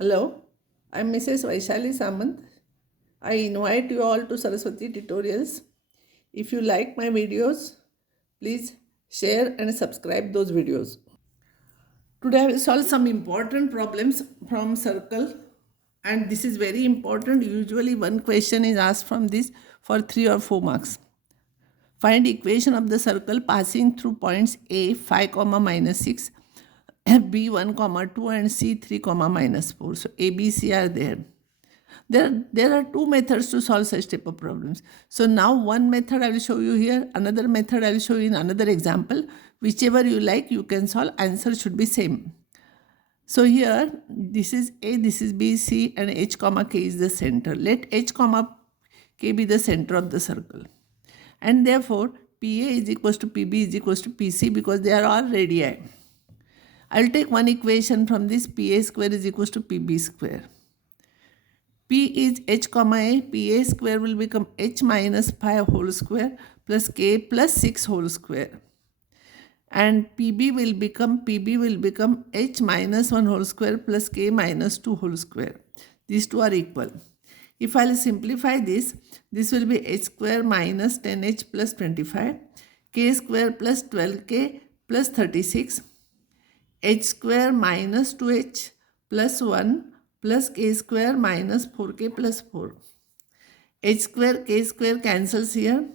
Hello, I'm Mrs. Vaishali Samant. I invite you all to Saraswati Tutorials. If you like my videos, please share and subscribe those videos. Today I will solve some important problems from circle, and this is very important. Usually one question is asked from this for 3 or 4 marks. Find equation of the circle passing through points A 5, minus 6, B 1, 2 and C 3, minus 4. So A, B, C are there. There are two methods to solve such type of problems. So now one method I will show you here, another method I will show you in another example. Whichever you like, you can solve. Answer should be same. So here, this is A, this is B, C, and H, K is the center. Let H, K be the center of the circle. And therefore, PA is equals to PB is equals to PC because they are all radii. I will take one equation from this. PA square is equals to PB square. P is H, A. PA square will become H minus 5 whole square plus K plus 6 whole square. And PB will become H minus 1 whole square plus K minus 2 whole square. These two are equal. If I will simplify this will be H square minus 10H plus 25, K square plus 12K plus 36, H square minus 2H plus 1 plus K square minus 4K plus 4. H square, K square cancels here.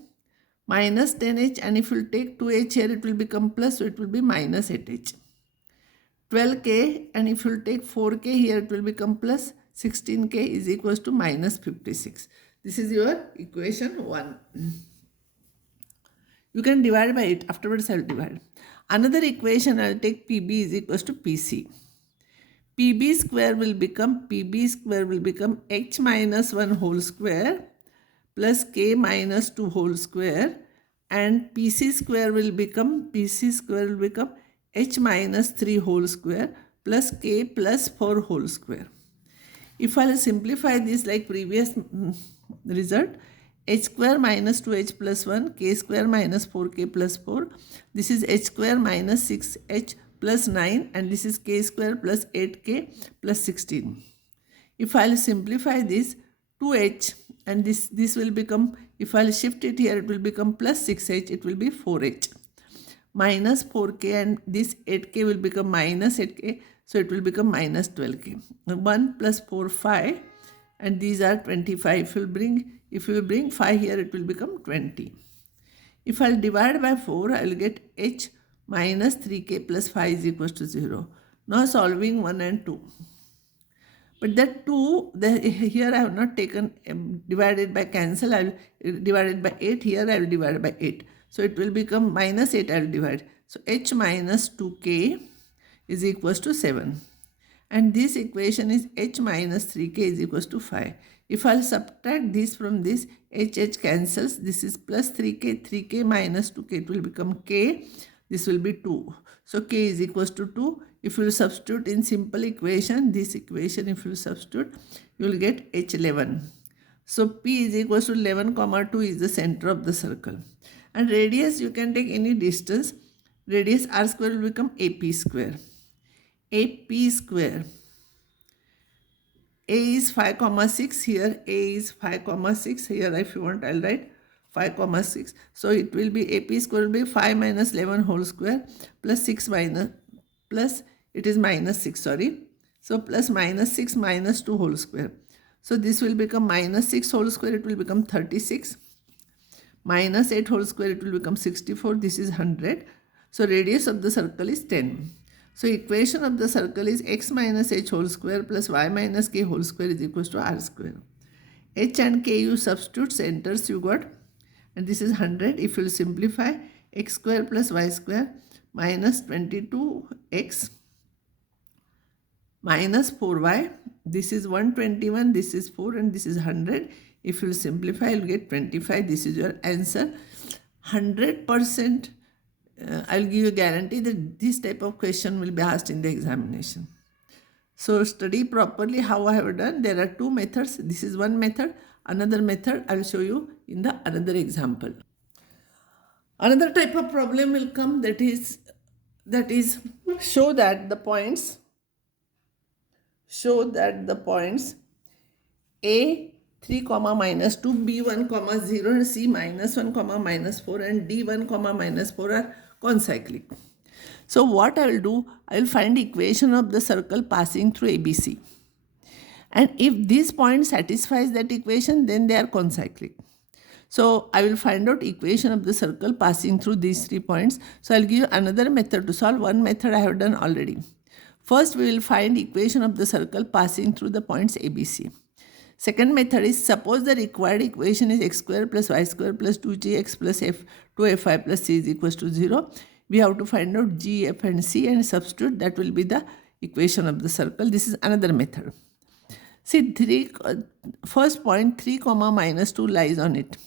Minus 10H, and if you take 2H here, it will become plus, so it will be minus 8H. 12K, and if you take 4K here, it will become plus. 16K is equals to minus 56. This is your equation 1. You can divide by it. Afterwards, I will divide. Another equation, I will take PB is equals to PC. PB square will become H minus 1 whole square plus K minus 2 whole square, and PC square will become H minus 3 whole square plus K plus 4 whole square. If I simplify this like previous result, H square minus 2H plus 1, K square minus 4K plus 4, this is H square minus 6H plus 9, and this is K square plus 8K plus 16. If I simplify this, 2H, and this will become, if I shift it here, it will become plus 6H, it will be 4H. Minus 4K, and this 8K will become minus 8K, so it will become minus 12K. 1 plus 4, 5, and these are 25. If you bring 5 here, it will become 20. If I divide by 4, I will get H minus 3K plus 5 is equals to 0. Now solving 1 and 2. But that 2, here I have not taken divided by cancel, I will divide it by 8, here I will divide by 8. So it will become minus 8, I will divide. So H minus 2K is equals to 7. And this equation is H minus 3K is equals to 5. If I will subtract this from this, H cancels, this is plus 3K minus 2K, it will become K, this will be 2. So K is equals to 2. If you substitute in simple equation, this equation if you substitute, you will get H11. So P is equals to 11, 2 is the center of the circle. And radius, you can take any distance. Radius R square will become AP square. AP square. A is 5, 6 here. A is 5, 6 here. If you want, I'll write 5, 6. So it will be AP square will be 5 minus 11 whole square plus 6 minus, plus it is minus 6, sorry. So plus minus 6 minus 2 whole square. So this will become minus 6 whole square, it will become 36. Minus 8 whole square, it will become 64. This is 100. So radius of the circle is 10. So equation of the circle is x minus h whole square plus y minus k whole square is equals to r square. H and k you substitute, centers you got, and this is 100. If you simplify, x square plus y square minus 22x minus 4y, this is 121, this is 4, and this is 100. If you simplify, you will get 25. This is your answer. 100%, I'll give you a guarantee that this type of question will be asked in the examination. So study properly how I have done. There are two methods. This is one method. Another method I will show you in the another example. Another type of problem will come, that is show that the points show that the points A 3 comma minus 2, B 1 comma 0 and C minus 1 comma minus 4 and D 1 comma minus 4 are concyclic. So what I will do, I will find equation of the circle passing through ABC. And if this point satisfies that equation, then they are concyclic. So I will find out equation of the circle passing through these 3 points. So I will give you another method to solve. One method I have done already. First we will find equation of the circle passing through the points ABC. Second method is, suppose the required equation is x square plus y square plus 2gx plus f 2fi plus c is equals to 0. We have to find out g, f and c and substitute. That will be the equation of the circle. This is another method. See, first point 3 comma minus 2 lies on it.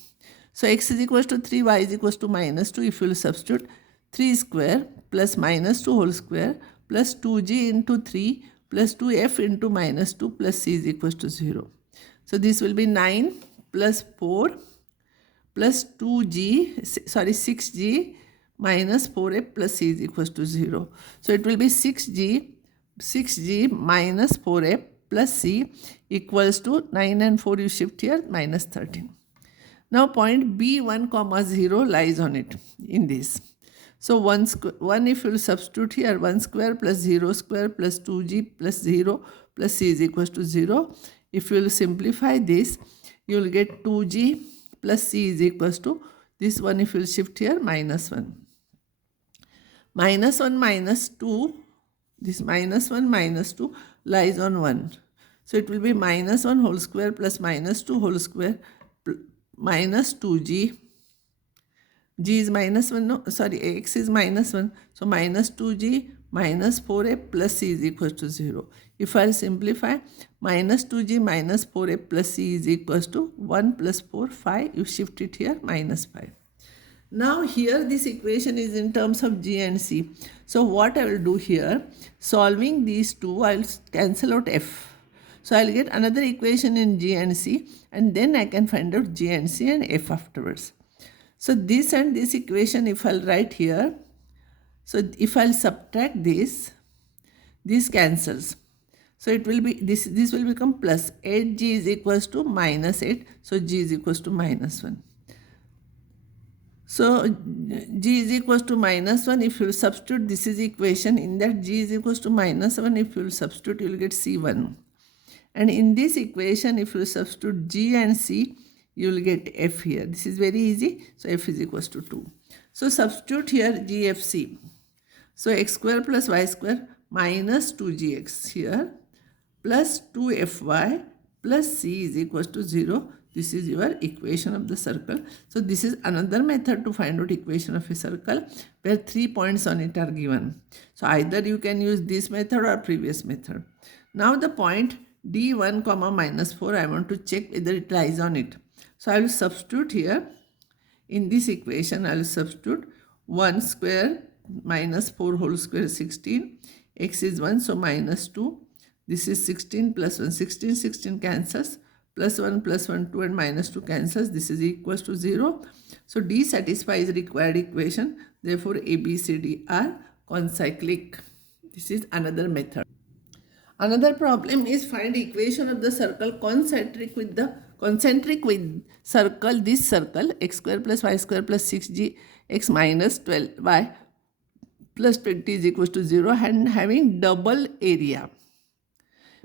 So x is equals to 3, y is equals to minus 2. If you will substitute 3 square plus minus 2 whole square plus 2g into 3 plus 2f into minus 2 plus c is equals to 0. So this will be 9 plus 4 plus 6g minus 4f plus c is equals to 0. So it will be 6g minus 4f plus c equals to 9 and 4 you shift here, minus 13. Now point B 1 comma 0 lies on it in this. So 1 if you will substitute here, 1 square plus 0 square plus 2g plus 0 plus c is equals to 0. If you will simplify this, you will get 2g plus c is equals to, this one if you will shift here, minus 1. Minus 1 minus 2, this minus 1 minus 2 lies on 1. So it will be minus 1 whole square plus minus 2 whole square minus 2g. G is minus 1, no, sorry, x is minus 1. So minus 2g minus 4a plus c is equals to 0. If I simplify, minus 2g minus 4a plus c is equals to 1 plus 4, 5. You shift it here, minus 5. Now here this equation is in terms of g and c. So what I will do here, solving these two, I will cancel out f. So I will get another equation in g and c, and then I can find out g and c and f afterwards. So this and this equation if I will write here, so if I will subtract this cancels. So it will be, this will become plus 8g is equals to minus 8. So g is equals to minus 1. So g is equals to minus 1. If you substitute, this is equation. In that g is equals to minus 1. If you substitute, you will get c1. And in this equation, if you substitute g and c, you will get f here. This is very easy. So f is equals to 2. So substitute here g, f, c. So x square plus y square minus 2gx here plus 2fy plus c is equals to 0. This is your equation of the circle. So this is another method to find out equation of a circle where 3 points on it are given. So either you can use this method or previous method. Now the point d1 comma minus 4, I want to check whether it lies on it. So I will substitute here. In this equation, I will substitute 1 square minus 4 whole square 16. X is 1, so minus 2. This is 16 plus 1. 16 cancels. Plus 1 plus 1, 2 and minus 2 cancels. This is equals to 0. So D satisfies required equation. Therefore, A, B, C, D are concyclic. This is another method. Another problem is find equation of the circle concentric with circle, this circle, x square plus y square plus 6g x minus 12y plus 20 is equals to 0 and having double area.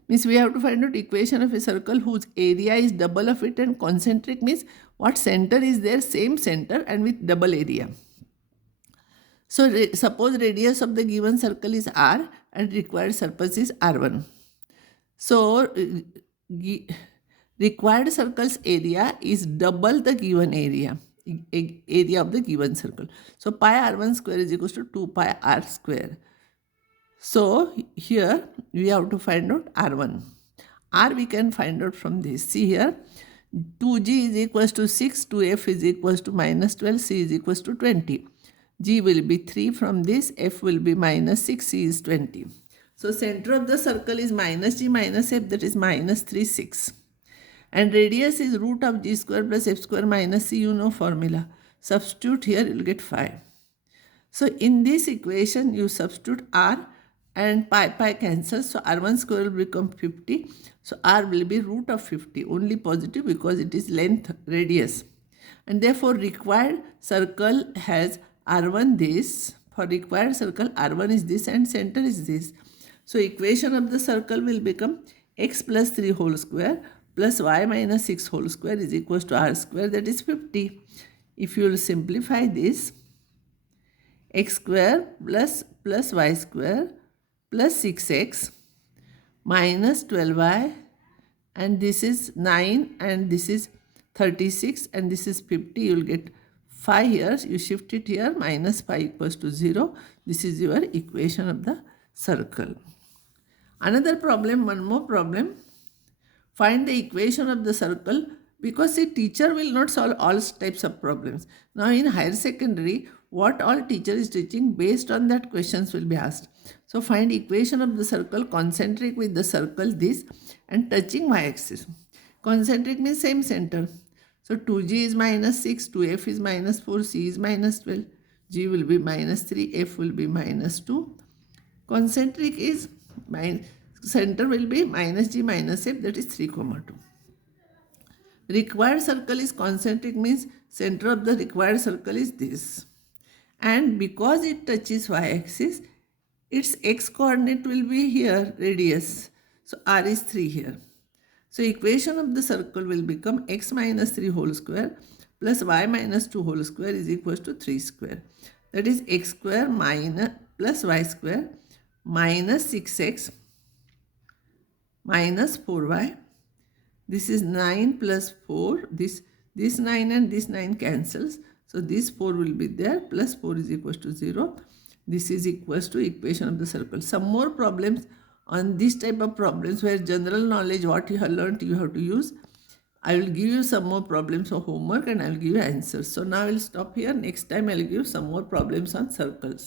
Means we have to find out equation of a circle whose area is double of it, and concentric means what center is there, same center and with double area. So suppose radius of the given circle is r and required surface is r1. So required circle's area is double the given area of the given circle. So pi r1 square is equals to 2 pi r square. So here we have to find out r1. R we can find out from this. See here, 2g is equals to 6, 2f is equals to minus 12, c is equals to 20. G will be 3 from this, f will be minus 6, c is 20. So center of the circle is minus g minus f, that is minus 3, 6. And radius is root of g square plus f square minus c, you know formula. Substitute here, you will get 5. So in this equation, you substitute r and pi cancels, so r1 square will become 50. So r will be root of 50, only positive because it is length radius. And therefore required circle has r1 this. For required circle r1 is this and center is this. So equation of the circle will become x plus 3 whole square plus y minus 6 whole square is equals to r square, that is 50. If you will simplify this, x square plus y square plus 6x minus 12y, and this is 9 and this is 36 and this is 50. You will get 5 here. You shift it here, minus 5 equals to 0. This is your equation of the circle. Another problem, one more problem. Find the equation of the circle, because the teacher will not solve all types of problems. Now in higher secondary, what all teacher is teaching, based on that questions will be asked. So find equation of the circle concentric with the circle this and touching y-axis. Concentric means same center. So 2g is minus 6, 2f is minus 4, c is minus 12, g will be minus 3, f will be minus 2. Concentric is center will be minus g minus f, that is 3, 2. Required circle is concentric, means center of the required circle is this. And because it touches y-axis, its x coordinate will be here, radius. So r is 3 here. So equation of the circle will become x minus 3 whole square plus y minus 2 whole square is equals to 3 square. That is x square minus plus y square minus 6x minus 4y. This is 9 plus 4. This 9 and this 9 cancels. So this 4 will be there, plus 4 is equals to 0. This is equals to equation of the circle. Some more problems on this type of problems where general knowledge, what you have learned, you have to use. I will give you some more problems for homework and I will give you answers. So now I will stop here. Next time I will give some more problems on circles.